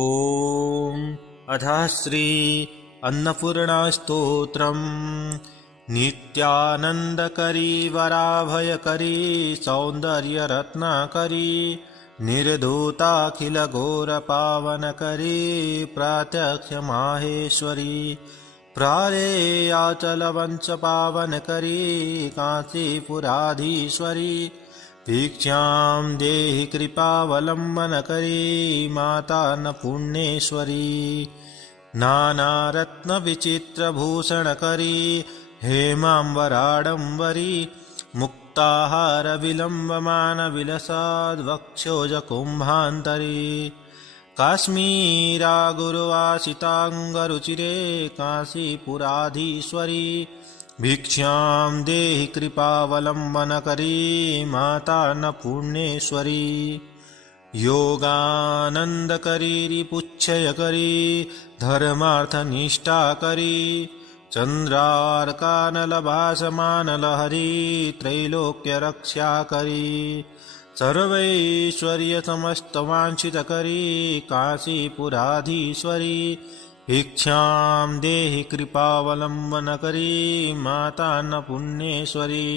ॐ अधः श्री अन्नपूर्णास्तोत्रम् नित्यानन्दकरी वराभयकरी सौन्दर्यरत्नाकरी निर्धूताखिलघोरपावनकरी प्रात्यक्षमाहेश्वरी प्रारेयाचलवंशपावनकरी काशीपुराधीश्वरी भिक्षां देहि कृपावलम्बनकरी माता न पुण्येश्वरी। नानारत्नविचित्रभूषणकरी हेमाम्बराडम्बरी मुक्ताहारविलम्बमानविलसाद्वक्षोजकुम्भान्तरी काश्मीरा गुरुवासिताङ्गरुचिरे काशीपुराधीश्वरी भिक्षां देहि कृपावलम्बनकरी माता न पुण्येश्वरी। योगानन्दकरी रिपुच्छयकरी धर्मार्थनिष्ठाकरी चन्द्रार्कानलभासमानलहरी त्रैलोक्यरक्षाकरी सर्वैश्वर्यसमस्तवाञ्छितकरी काशीपुराधीश्वरी भिक्षां देहि कृपावलम्बनकरी माता न पुण्येश्वरी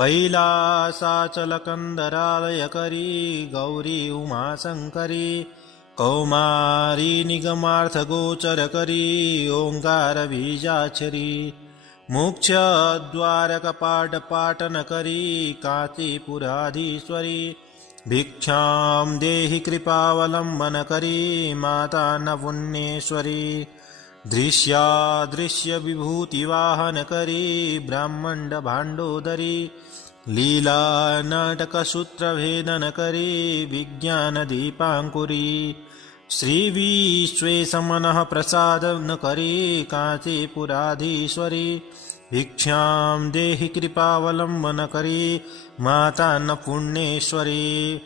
कैलासाचलकन्दरालयकरी गौरी उमाशङ्करी कौमारी निगमार्थगोचरकरी ओङ्कारबीजाक्षरी मोक्षद्वारकपाटपाटनकरी काशीपुराधीश्वरी भिक्षां देहि कृपावलम्बनकरी माता न पुण्येश्वरी दृश्यादृश्यविभूतिवाहनकरी ब्राह्मण्डभाण्डोदरी लीलानाटकसूत्रभेदनकरी विज्ञानदीपाङ्कुरी श्रीविश्वेशमनः प्रसादनकरी काशीपुराधीश्वरी भिक्षां देहि कृपावलम्बनकरी माता न पुण्येश्वरी।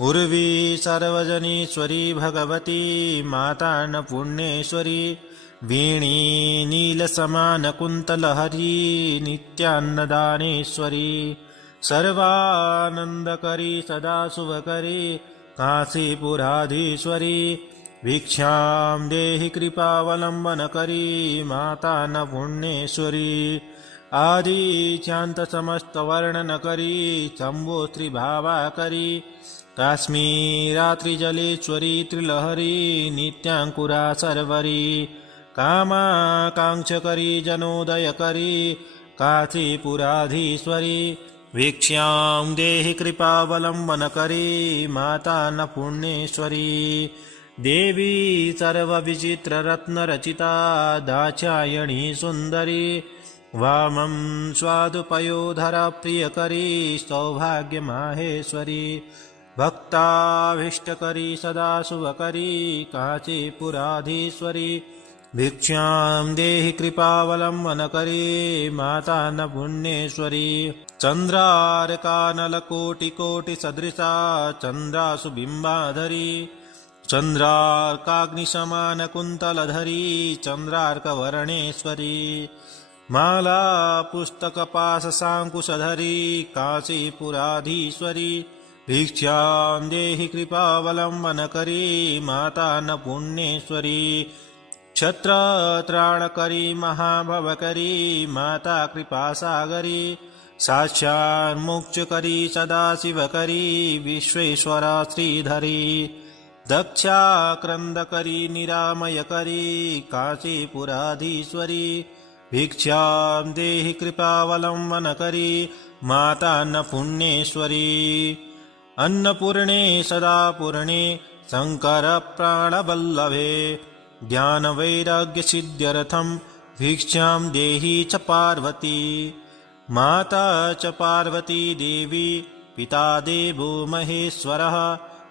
उर्वी सर्वजनीश्वरी भगवती माता न पुण्येश्वरी। वीणी नीलसमानकुन्तलहरी नित्यान्नदानेश्वरी। सर्वानन्दकरी सदा शुभकरी काशीपुराधीश्वरी भिक्षां देहि कृपावलम्बनकरी माता न पुण्येश्वरी आदिचान्तसमस्तवर्णनकरी शम्भोस्त्रिभावाकरी काश्मीरात्रिजलेश्वरी त्रिलहरी नित्याङ्कुरा सर्वरी कामाकाङ्क्षकरी जनोदयकरी काशीपुराधीश्वरी भिक्षां देहि कृपावलम्बनकरी माता न पुण्येश्वरी देवी सर्वविचित्ररत्नरचिता दाक्षायणी सुन्दरी। वामं स्वादुपयोधरप्रियकरी सौभाग्यमाहेश्वरी। भक्ताभीष्टकरी सदा शुभकरी काशीपुराधीश्वरी। भिक्षां देहि कृपावलम्बनकरी माता न पुण्येश्वरी चन्द्रार्कानलकोटिकोटिसदृशा चन्द्रासु बिम्बाधरी चन्द्रार्काग्निशमानकुन्तलधरी चन्द्रार्कवर्णेश्वरी माला पुस्तकपाशसाङ्कुशधरी काशीपुराधीश्वरी भिक्षां देहि कृपावलम्बनकरी माता न पुण्येश्वरी क्षत्रत्राणकरी महाभवकरी माता कृपासागरी साक्षान्मोक्षकरी सदाशिवकरी विश्वेश्वरा श्रीधरी दक्षाक्रन्दकरी निरामयकरी काशीपुराधीश्वरी भिक्षां देहि कृपावलम्बनकरी माता न पुण्येश्वरी अन्नपूर्णे सदा पूर्णे शङ्करप्राणवल्लभे ज्ञानवैराग्यसिद्ध्यर्थं भिक्षां देहि च पार्वती। माता च पार्वती देवी पिता देवो महेश्वरः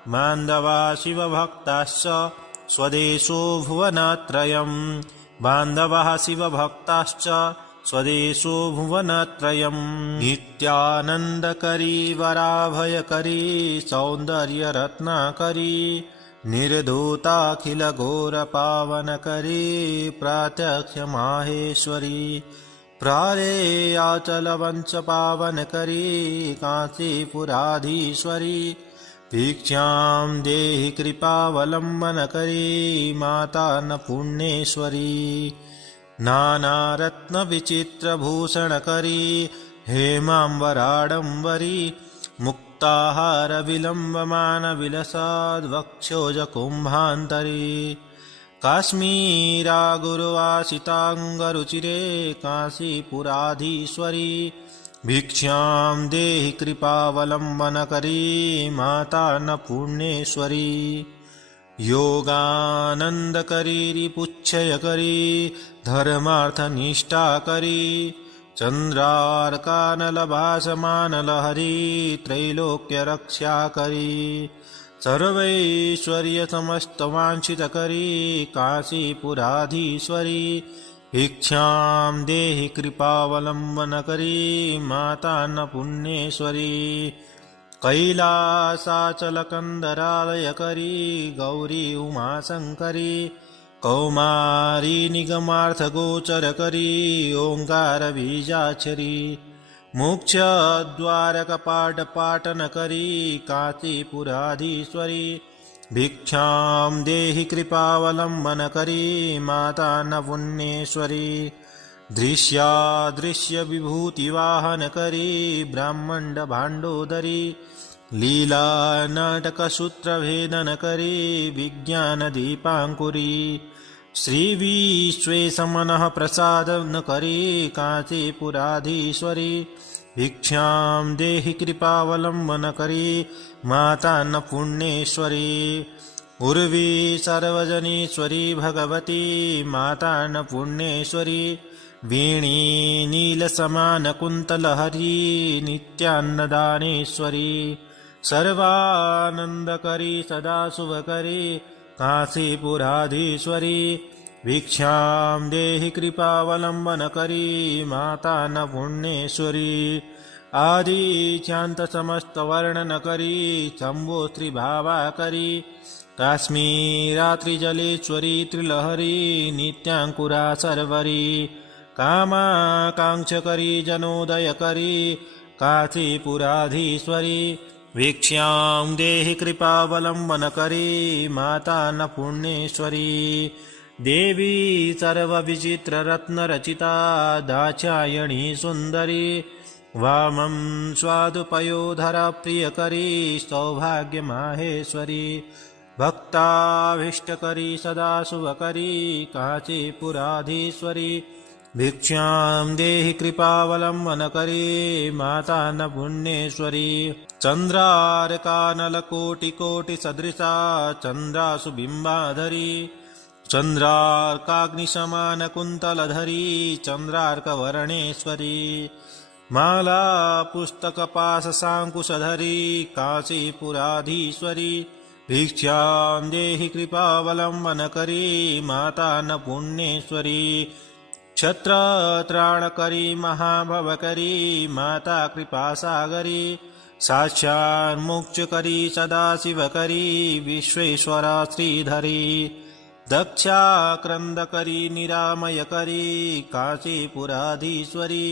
बान्धवा शिवभक्ताश्च स्वदेशो भुवनत्रयम्। बान्धवः शिवभक्ताश्च स्वदेशो भुवनत्रयम्। नित्यानन्दकरी वराभयकरी सौन्दर्यरत्नाकरी निर्धूताखिलघोरपावनकरी प्रात्यक्षमाहेश्वरी प्रारेयाचलवंशपावनकरी काशीपुराधीश्वरी भिक्षां देहि कृपावलम्बनकरी माता न पुण्येश्वरी। नानारत्नविचित्रभूषणकरी हेमाम्बराडम्बरी मुक्ताहारविलम्बमानविलसाद्वक्षोजकुम्भान्तरी काश्मीरा गुरुवासिताङ्गरुचिरे काशीपुराधीश्वरी भिक्षां देहि कृपावलम्बनकरी माता न पुण्येश्वरी योगानन्दकरी रिपुच्छयकरी धर्मार्थनिष्ठाकरी चन्द्रार्कानलभासमानलहरी त्रैलोक्यरक्षाकरी सर्वैश्वर्यसमस्तवाञ्छितकरी काशीपुराधीश्वरी भिक्षां देहि कृपावलम्बनकरी माता न पुण्येश्वरी। कैलासाचलकन्दरालयकरी गौरी उमाशङ्करी कौमारी निगमार्थगोचरकरी ओङ्कारबीजाक्षरी मोक्षद्वारकपाटपाटनकरी काशीपुराधीश्वरी भिक्षां देहि कृपावलम्बनकरी माता न पुण्येश्वरी दृश्यादृश्यविभूतिवाहनकरी ब्राह्मण्डभाण्डोदरी लीलानाटकसूत्रभेदनकरी विज्ञानदीपाङ्कुरी श्रीविश्वेशमनः प्रसादनकरी काशीपुराधीश्वरी भिक्षां देहि कृपावलम्बनकरी माता न पुण्येश्वरी। उर्वी सर्वजनेश्वरी भगवती माता न पुण्येश्वरी। वेणी नीलसमानकुन्तलहरी नित्यान्नदानेश्वरी। सर्वानन्दकरी सदा शुभकरी काशीपुराधीश्वरी भिक्षां देहि कृपावलम्बनकरी माता न पुण्येश्वरी आदिचान्तसमस्तवर्णनकरी शम्भोस्त्रिभावाकरी काश्मीरात्रिजलेश्वरी त्रिलहरी नित्याङ्कुरा सर्वरी कामाकाङ्क्षकरी जनोदयकरी काशीपुराधीश्वरी वीक्ष्यां देहि कृपावलम्बनकरी माता न पुण्येश्वरी देवी सर्वविचित्ररत्नरचिता दाक्षायणी सुन्दरी। वामं स्वादुपयोधरा प्रियकरी सौभाग्यमाहेश्वरी। भक्ताभीष्टकरी सदा शुभकरी काशीपुराधीश्वरी। भिक्षां देहि कृपावलम्बनकरी माता न पुण्येश्वरी चन्द्रार्कानलकोटिकोटिसदृशा चन्द्रासु बिम्बाधरी चन्द्रार्काग्निशमानकुन्तलधरी चन्द्रार्कवर्णेश्वरी माला पुस्तकपाशशाङ्कुशधरी काशीपुराधीश्वरी भिक्षां देहि कृपावलम्बनकरी माता न पुण्येश्वरी क्षत्रत्राणकरी महाभवकरी माता कृपासागरी साक्षान्मोक्षकरी सदाशिवकरी विश्वेश्वरा श्रीधरी दक्षाक्रन्दकरी निरामयकरी काशीपुराधीश्वरी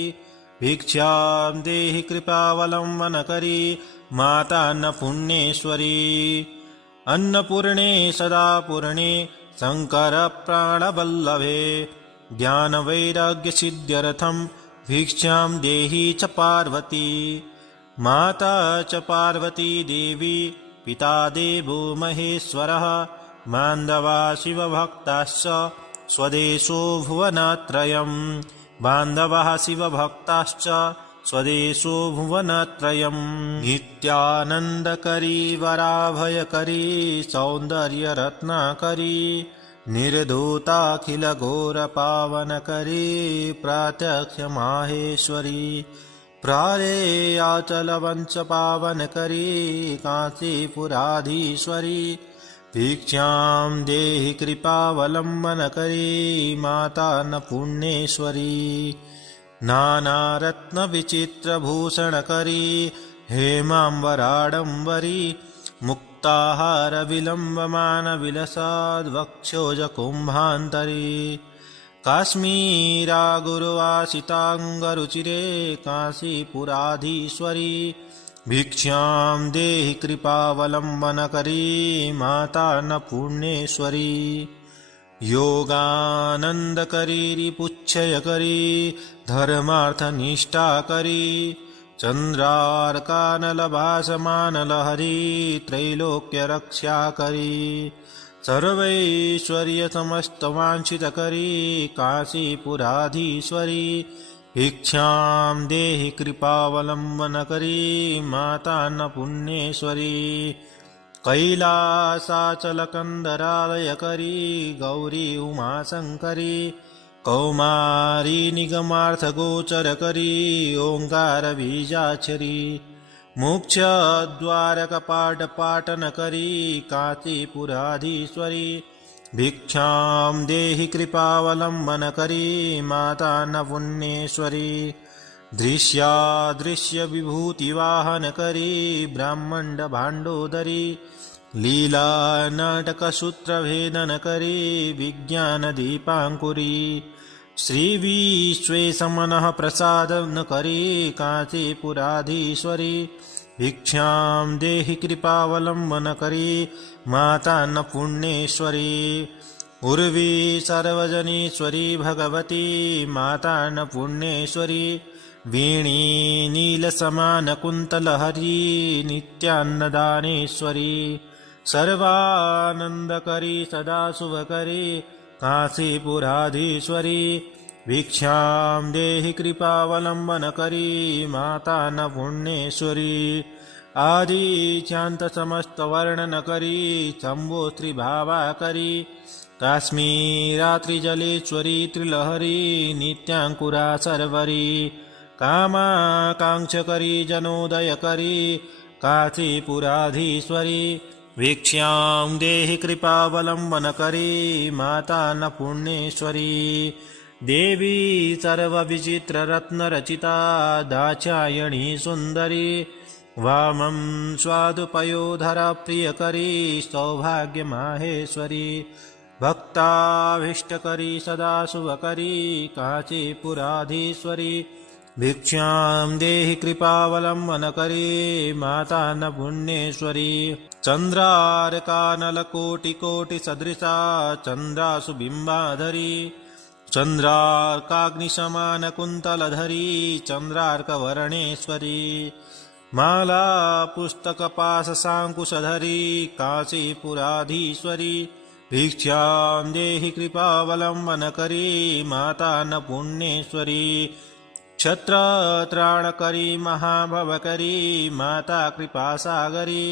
भिक्षां देहि कृपावलम्बनकरी माता न पुण्येश्वरी अन्नपूर्णे सदा पूर्णे शङ्करप्राणवल्लभे ज्ञानवैराग्यसिद्ध्यर्थं भिक्षां देहि च पार्वती। माता च पार्वती देवी पिता देवो महेश्वरः बान्धवा शिवभक्ताश्च स्वदेशो भुवनत्रयम्। बान्धवः शिवभक्ताश्च स्वदेशो भुवनत्रयम्। नित्यानन्दकरी वराभयकरी सौन्दर्यरत्नाकरी निर्धूताखिलघोरपावनकरी प्रात्यक्षमाहेश्वरी प्रारेयाचलवञ्चपावनकरी काशीपुराधीश्वरी भिक्षां देहि कृपावलम्बनकरी माता न पुण्येश्वरी। नानारत्नविचित्रभूषणकरी हेमाम्बराडम्बरी मुक्ताहारविलम्बमानविलसाद्वक्षोजकुम्भान्तरी काश्मीरा गुरुवासिताङ्गरुचिरे काशीपुराधीश्वरी भिक्षां देहि कृपावलम्बनकरी माता न पुण्येश्वरी। योगानन्दकरी रिपुच्छयकरी धर्मार्थनिष्ठाकरी चन्द्रार्कानलभासमानलहरी त्रैलोक्यरक्षाकरी सर्वैश्वर्यसमस्तवाञ्छितकरी काशीपुराधीश्वरी भिक्षां देहि कृपावलम्बनकरी माता न पुण्येश्वरी कैलासाचलकन्दरालयकरी गौरी उमाशङ्करी कौमारी निगमार्थगोचरकरी ओङ्कारबीजाक्षरी मोक्षद्वारकपाटपाटनकरी काशीपुराधीश्वरी भिक्षां देहि कृपावलम्बनकरी माता न पुण्येश्वरी दृश्यादृश्यविभूतिवाहनकरी ब्राह्मण्डभाण्डोदरी लीलानाटकसूत्रभेदनकरी विज्ञानदीपाङ्कुरी। श्रीविश्वेशमनः प्रसादनकरी काशीपुराधीश्वरी भिक्षां देहि कृपावलम्बनकरी माता न पुण्येश्वरी। उर्वी सर्वजनीश्वरी भगवती माता न पुण्येश्वरी। वीणी नीलसमानकुन्तलहरी नित्यान्नदानेश्वरी। सर्वानन्दकरी सदा शुभकरी काशीपुराधीश्वरी भिक्षां देहि कृपावलम्बनकरी माता न पुण्येश्वरी आदिचान्तसमस्तवर्णनकरी शम्भोस्त्रिभावाकरी काश्मीरात्रिजलेश्वरी त्रिलहरी नित्याङ्कुरा सर्वरी कामाकाङ्क्षकरी जनोदयकरी काशीपुराधीश्वरी भिक्षां देहि कृपावलम्बनकरी माता न पुण्येश्वरी देवी सर्वविचित्ररत्नरचिता दाक्षायणी सुन्दरी। वामं स्वादुपयोधरप्रियकरी सौभाग्यमाहेश्वरी। भक्ताभीष्टकरी सदा शुभकरी काशीपुराधीश्वरी। भिक्षां देहि कृपावलम्बनकरी माता न पुण्येश्वरी चन्द्रार्कानलकोटिकोटिसदृशा चन्द्रासु बिम्बाधरी चन्द्रार्काग्निसमानकुन्तलधरी चन्द्रार्कवर्णेश्वरी माला पुस्तकपाशशाङ्कुशधरी काशीपुराधीश्वरी भिक्षां देहि कृपावलम्बनकरी माता न पुण्येश्वरी क्षत्रत्राणकरी महाभवकरी माता कृपासागरी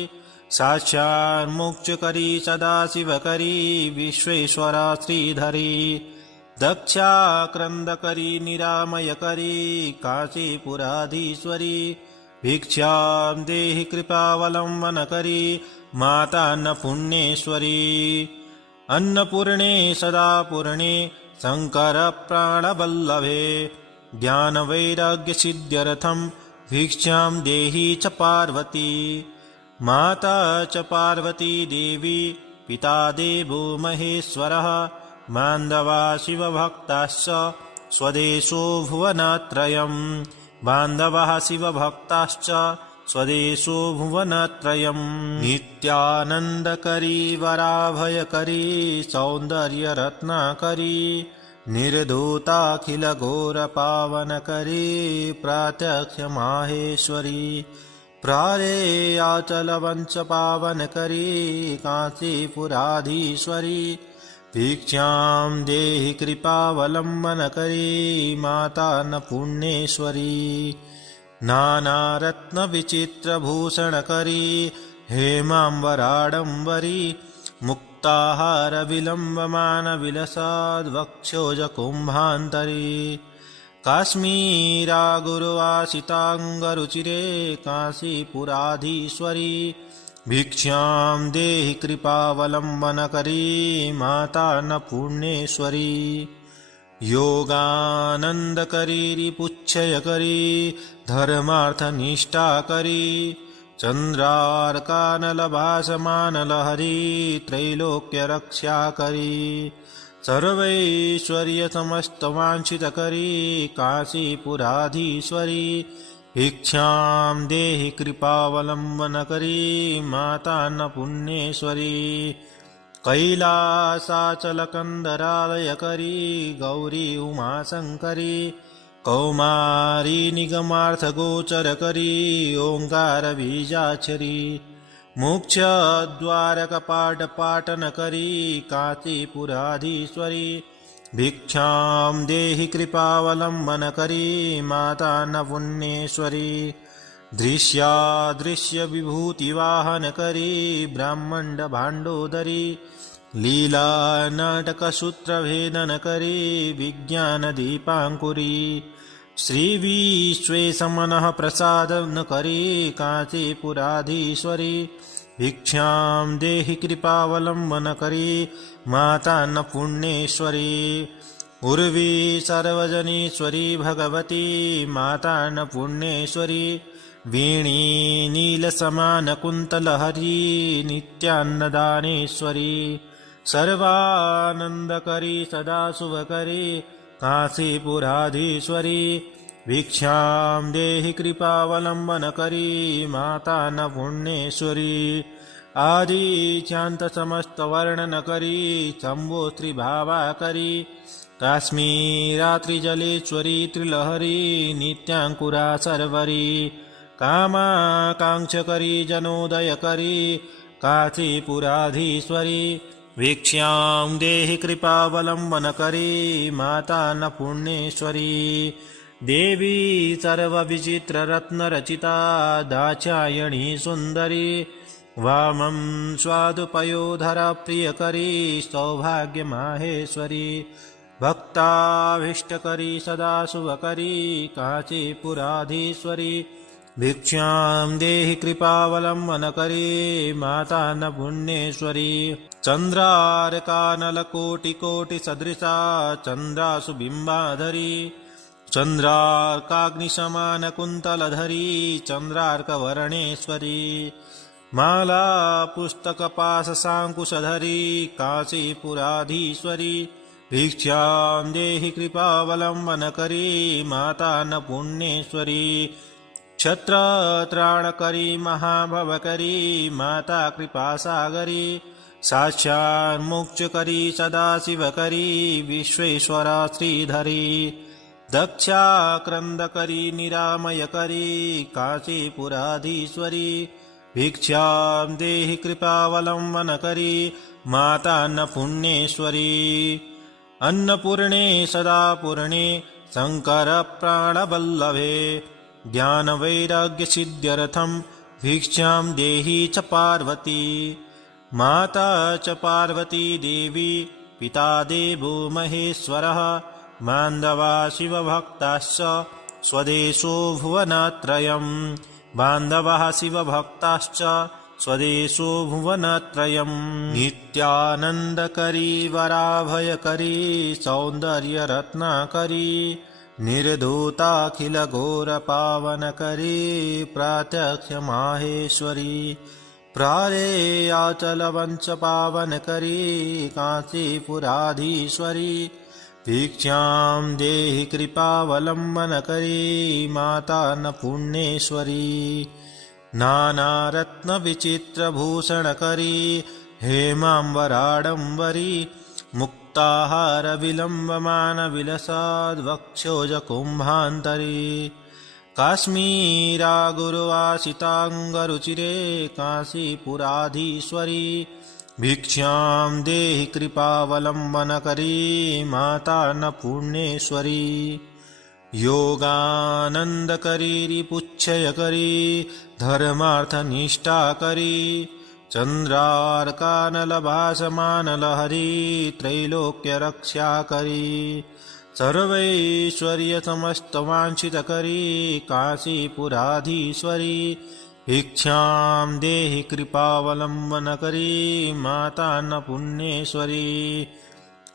साक्षान्मुक्षकरी सदाशिवकरी विश्वेश्वरा श्रीधरी दक्षाक्रन्दकरी निरामयकरी काशीपुराधीश्वरी भिक्षां देहि कृपावलम्बनकरी माता न पुण्येश्वरी अन्नपूर्णे सदा पूर्णे शङ्करप्राणवल्लभे ज्ञानवैराग्यसिद्ध्यर्थं भिक्षां देहि च पार्वती। माता च पार्वती देवी पिता देवो महेश्वरः बान्धवा शिवभक्ताश्च स्वदेशो भुवनत्रयम्। बान्धवः शिवभक्ताश्च स्वदेशो भुवनत्रयम्। नित्यानन्दकरी वराभयकरी सौन्दर्यरत्नाकरी निर्धूताखिलघोरपावनकरी प्रात्यक्षमाहेश्वरी प्रारेयाचलवञ्चपावनकरी काशीपुराधीश्वरी भिक्षां देहि कृपावलम्बनकरी माता न पुण्येश्वरी। नानारत्नविचित्रभूषणकरी हेमाम्बराडम्बरी मुक्ताहारविलम्बमानविलसाद्वक्षोजकुम्भान्तरी। काश्मीरा गुरुवासिताङ्गरुचिरे काशीपुराधीश्वरी भिक्षां देहि कृपावलम्बनकरी माता न पुण्येश्वरी। योगानन्दकरी रिपुच्छयकरी धर्मार्थनिष्ठाकरी चन्द्रार्कानलभासमानलहरी त्रैलोक्यरक्षाकरी सर्वैश्वर्यसमस्तवाञ्छितकरी काशीपुराधीश्वरी भिक्षां देहि कृपावलम्बनकरी माता न पुण्येश्वरी कैलासाचलकन्दरालयकरी गौरी उमाशङ्करी कौमारी निगमार्थगोचरकरी ओङ्कारबीजाक्षरी मोक्षद्वारकपाटपाटनकरी काशीपुराधीश्वरी भिक्षां देहि कृपावलम्बनकरी माता न पुण्येश्वरी दृश्यादृश्यविभूतिवाहनकरी ब्राह्मण्डभाण्डोदरी लीलानाटकसूत्रभेदनकरी विज्ञानदीपाङ्कुरी श्रीविश्वेशमनः प्रसादनकरी काशीपुराधीश्वरी भिक्षां देहि कृपावलम्बनकरी माता न पुण्येश्वरी। उर्वी सर्वजनीश्वरी भगवती माता न पुण्येश्वरी। वीणी नीलसमानकुन्तलहरी नित्यान्नदानेश्वरी। सर्वानन्दकरी सदा शुभकरी काशीपुराधीश्वरी भिक्षां देहि कृपावलम्बनकरी माता न पुण्येश्वरी आदिचान्तसमस्तवर्णनकरी शम्भोस्त्रिभावाकरी काश्मीरात्रिजलेश्वरी त्रिलहरी नित्याङ्कुरा सर्वरी कामाकाङ्क्षकरी जनोदयकरी काशीपुराधीश्वरी वीक्ष्यां देहि कृपावलम्बनकरी माता न पुण्येश्वरी देवी सर्वविचित्ररत्नरचिता दाक्षायणी सुन्दरी। वामं स्वादुपयोधरप्रियकरी सौभाग्यमाहेश्वरी। भक्ताभीष्टकरी सदा शुभकरी काशीपुराधीश्वरी। भिक्षां देहि कृपावलम्बनकरी माता न पुण्येश्वरी चन्द्रार्कानलकोटिकोटिसदृशा चन्द्रासु बिम्बाधरी चन्द्रार्काग्निसमानकुन्तलधरी चन्द्रार्कवर्णेश्वरी माला पुस्तकपाशसाङ्कुशधरी काशीपुराधीश्वरी भिक्षां देहि कृपावलम्बनकरी माता न पुण्येश्वरी क्षत्रत्राणकरी महाभवकरी माता कृपासागरी साक्षान्मोक्षकरी सदाशिवकरी विश्वेश्वरा श्रीधरी दक्षाक्रन्दकरी निरामयकरी काशीपुराधीश्वरी भिक्षां देहि कृपावलम्बनकरी माता न पुण्येश्वरी अन्नपूर्णे सदा पूर्णे शङ्करप्राणवल्लभे ज्ञानवैराग्यसिद्ध्यर्थं भिक्षां देहि च पार्वती। माता च पार्वती देवी पिता देवो महेश्वरः बान्धवा शिवभक्ताश्च स्वदेशो भुवनत्रयम्। बान्धवः शिवभक्ताश्च स्वदेशो भुवनत्रयम्। नित्यानन्दकरी वराभयकरी सौन्दर्यरत्नाकरी निर्धूताखिलघोरपावनकरी प्रात्यक्षमाहेश्वरी प्रारेयाचलवंशपावनकरी काशीपुराधीश्वरी भिक्षां देहि कृपावलम्बनकरी माता न पुण्येश्वरी। नानारत्नविचित्रभूषणकरी हेमाम्बराडम्बरी मुक्ताहारविलम्बमानविलसाद्वक्षोजकुम्भान्तरी काश्मीरा गुरुवासिताङ्गरुचिरे काशीपुराधीश्वरी भिक्षां देहि कृपावलम्बनकरी माता न पुण्येश्वरी। योगानन्दकरी रिपुच्छयकरी धर्मार्थनिष्ठाकरी चन्द्रार्कानलभासमानलहरी त्रैलोक्यरक्षाकरी सर्वैश्वर्यसमस्तवाञ्छितकरी काशीपुराधीश्वरी भिक्षां देहि कृपावलम्बनकरी माता न पुण्येश्वरी।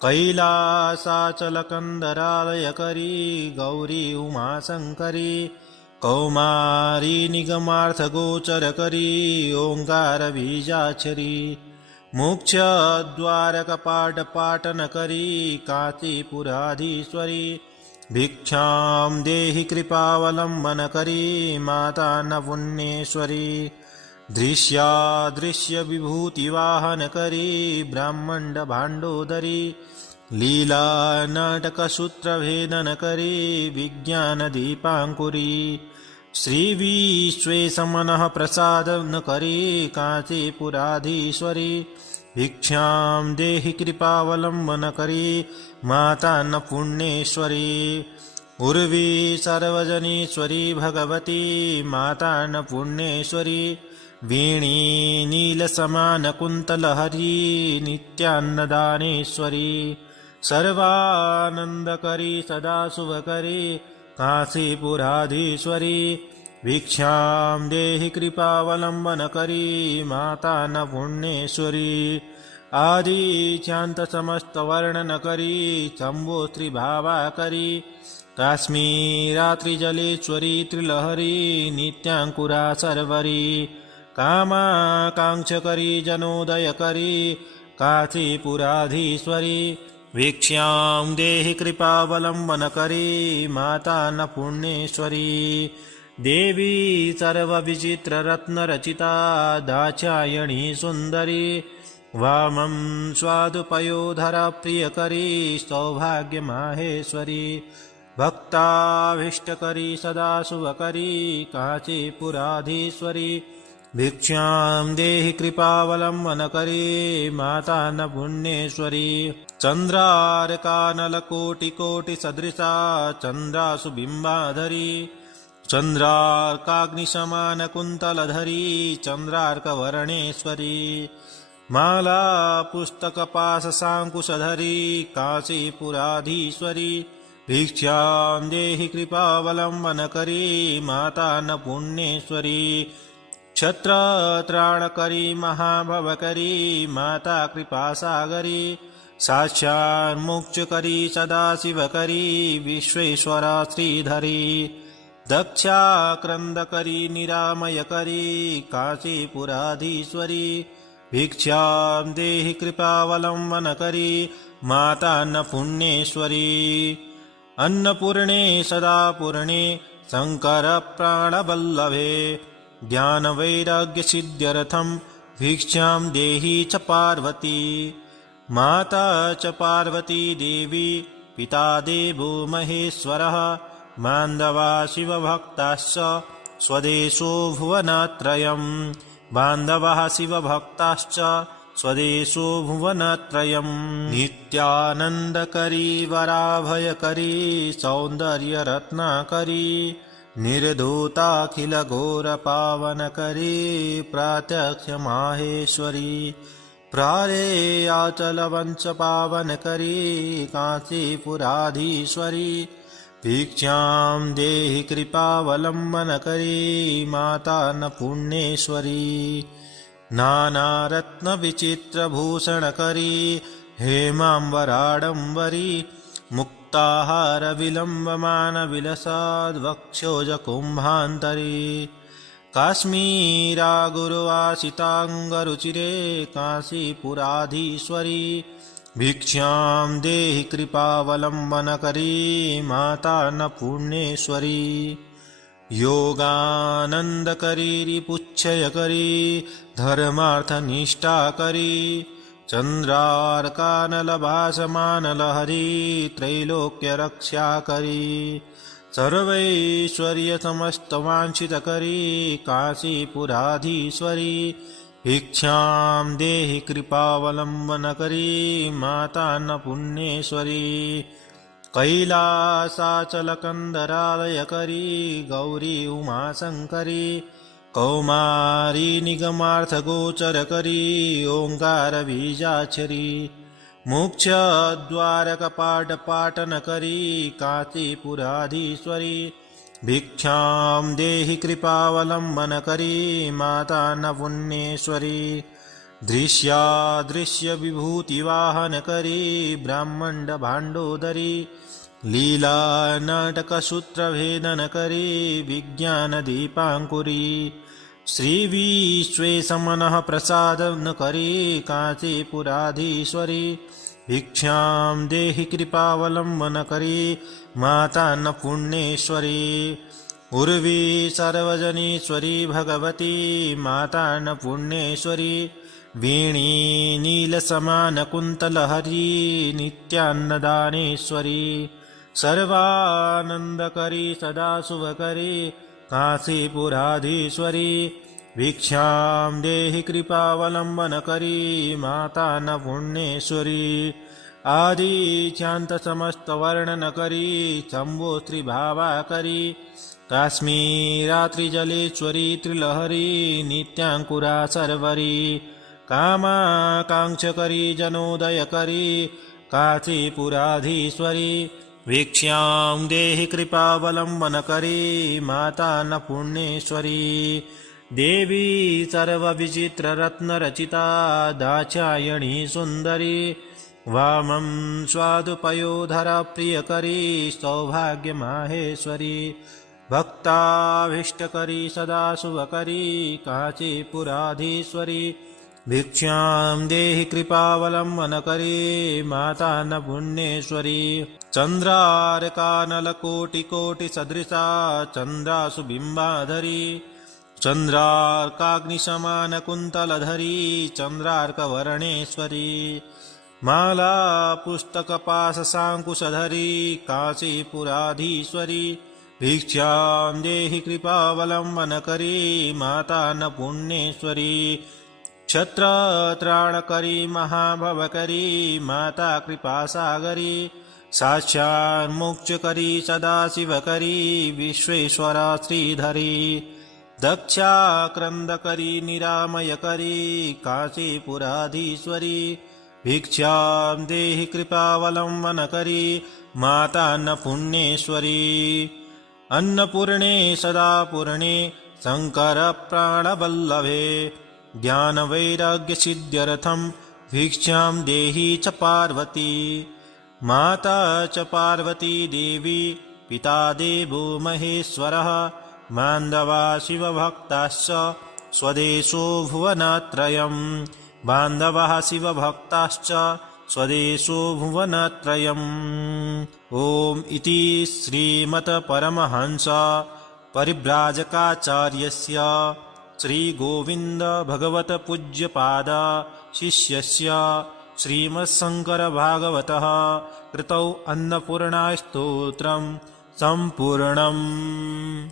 कैलासाचलकन्दरालयकरी गौरी उमाशङ्करी कौमारी निगमार्थगोचरकरी ओङ्कारबीजाक्षरी मोक्षद्वारकपाटपाटनकरी काशीपुराधीश्वरी भिक्षां देहि कृपावलम्बनकरी माता न पुण्येश्वरी दृश्यादृश्यविभूतिवाहनकरी ब्राह्मण्डभाण्डोदरी लीलानाटकसूत्रभेदनकरी विज्ञानदीपाङ्कुरी श्रीविश्वेशमनः प्रसादनकरी काशीपुराधीश्वरी भिक्षां देहि कृपावलम्बनकरी माता न पुण्येश्वरी। उर्वी सर्वजनीश्वरी भगवती माता न पुण्येश्वरी। वीणी नीलसमानकुन्तलहरी नित्यान्नदानेश्वरी। सर्वानन्दकरी सदा शुभकरी काशीपुराधीश्वरी भिक्षां देहि कृपावलम्बनकरी माता न पुण्येश्वरी। आदिचान्तसमस्तवर्णनकरी शम्भोस्त्रिभावाकरी काश्मीरात्रिजलेश्वरी त्रिलहरी नित्याङ्कुरा सर्वरी। कामाकाङ्क्षकरी जनोदयकरी काशीपुराधीश्वरी वीक्ष्यां देहि कृपावलम्बनकरी माता न पुण्येश्वरी देवी सर्वविचित्ररत्नरचिता दाक्षायणी सुन्दरी। वामं स्वादुपयोधरप्रियकरी सौभाग्यमाहेश्वरी। भक्ताभीष्टकरी सदा शुभकरी काशीपुराधीश्वरी। भिक्षां देहि कृपावलम्बनकरी माता न पुण्येश्वरी चन्द्रार्कानलकोटिकोटिसदृशा चन्द्रासु बिम्बाधरी चन्द्रार्काग्निशमानकुन्तलधरी चन्द्रार्कवर्णेश्वरी माला पुस्तकपाशसाङ्कुशधरी काशीपुराधीश्वरी भिक्षां देहि कृपावलम्बनकरी माता न पुण्येश्वरी क्षत्रत्राणकरी महाभवकरी माता कृपासागरी साक्षान्मोक्षकरी सदाशिवकरी विश्वेश्वरा श्रीधरी दक्षाक्रन्दकरी निरामयकरी काशीपुराधीश्वरी भिक्षां देहि कृपावलम्बनकरी माता न पुण्येश्वरी अन्नपूर्णे सदा पूर्णे शङ्करप्राणवल्लभे ज्ञानवैराग्यसिद्ध्यर्थं भिक्षां देहि च पार्वती। माता च पार्वती देवी पिता देवो महेश्वरः बान्धवा शिवभक्ताश्च स्वदेशो भुवनत्रयम् बान्धवः शिवभक्ताश्च स्वदेशो भुवनत्रयम् नित्यानन्दकरी वराभयकरी सौन्दर्यरत्नाकरी निर्धूताखिलघोरपावनकरी प्रात्यक्षमाहेश्वरी प्रारेयाचलवंशपावनकरी काशीपुराधीश्वरी भिक्षां देहि कृपावलम्बनकरी माता न पुण्येश्वरी। नानारत्नविचित्रभूषणकरी हेमाम्बराडम्बरी मुक्ताहारविलम्बमानविलसाद्वक्षोजकुम्भान्तरी काश्मीरा गुरुवासिताङ्गरुचिरे काशीपुराधीश्वरी भिक्षां देहि कृपावलम्बनकरी माता न पुण्येश्वरी। योगानन्दकरी रिपुच्छयकरी धर्मार्थनिष्ठाकरी चन्द्रार्कानलभासमानलहरी त्रैलोक्यरक्षाकरी सर्वैश्वर्यसमस्तवाञ्छितकरी काशीपुराधीश्वरी भिक्षां देहि कृपावलम्बनकरी माता न पुण्येश्वरी। कैलासाचलकन्दरालयकरी गौरी उमाशङ्करी कौमारी निगमार्थगोचरकरी ओङ्कारबीजाक्षरी मोक्षद्वारकपाटपाटनकरी काशीपुराधीश्वरी भिक्षां देहि कृपावलम्बनकरी माता न पुण्येश्वरी दृश्यादृश्यविभूतिवाहनकरी ब्राह्मण्डभाण्डोदरी लीलानाटकसूत्रभेदनकरी विज्ञानदीपाङ्कुरी श्रीविश्वेशमनः प्रसादनकरी काशीपुराधीश्वरी भिक्षां देहि कृपावलम्बनकरी माता न पुण्येश्वरी। उर्वी सर्वजनीश्वरी भगवती माता न पुण्येश्वरी। वीणी नीलसमानकुन्तलहरी नित्यान्नदानेश्वरी। सर्वानन्दकरी सदा शुभकरी काशीपुराधीश्वरी भिक्षां देहि कृपावलम्बनकरी माता न पुण्येश्वरी। आदिचान्तसमस्तवर्णनकरी शम्भोस्त्रिभावाकरी काश्मीरात्रिजलेश्वरी त्रिलहरी नित्याङ्कुरा सर्वरी। कामाकाङ्क्षकरी जनोदयकरी काशीपुराधीश्वरी वीक्ष्यां देहि कृपावलम्बनकरी माता न पुण्येश्वरी देवी सर्वविचित्ररत्नरचिता दाक्षायणी सुन्दरी। वामं स्वादुपयोधरा प्रियकरी सौभाग्यमाहेश्वरी। भक्ताभीष्टकरी सदा शुभकरी काशीपुराधीश्वरी। भिक्षां देहि कृपावलम्बनकरी माता न पुण्येश्वरी चन्द्रार्कानलकोटिकोटिसदृशा चन्द्रासु बिम्बाधरी चन्द्रार्काग्निसमानकुन्तलधरी चन्द्रार्कवर्णेश्वरी माला पुस्तकपाशशाङ्कुशधरी काशीपुराधीश्वरी भिक्षां देहि कृपावलम्बनकरी माता न पुण्येश्वरी क्षत्रत्राणकरी महाभवकरी माता कृपासागरी साक्षान्मोक्षकरी सदाशिवकरी विश्वेश्वरा श्रीधरी दक्षाक्रन्दकरी निरामयकरी काशीपुराधीश्वरी भिक्षां देहि कृपावलम्बनकरी माता न पुण्येश्वरी अन्नपूर्णे सदा पूर्णे शङ्करप्राणवल्लभे ज्ञानवैराग्यसिद्ध्यर्थं भिक्षां देहि च पार्वती। माता च पार्वती देवी पिता देवो महेश्वरः बान्धवा शिवभक्ताश्च स्वदेशो भुवनत्रयम्। बान्धवः शिवभक्ताश्च स्वदेशो भुवनत्रयम्। ॐ इति श्रीमतपरमहंस परिव्राजकाचार्यस्य श्रीगोविन्दभगवतपूज्यपाद शिष्यस्य श्रीमत्शङ्करभागवतः कृतौ अन्नपूर्णास्तोत्रम् सम्पूर्णम्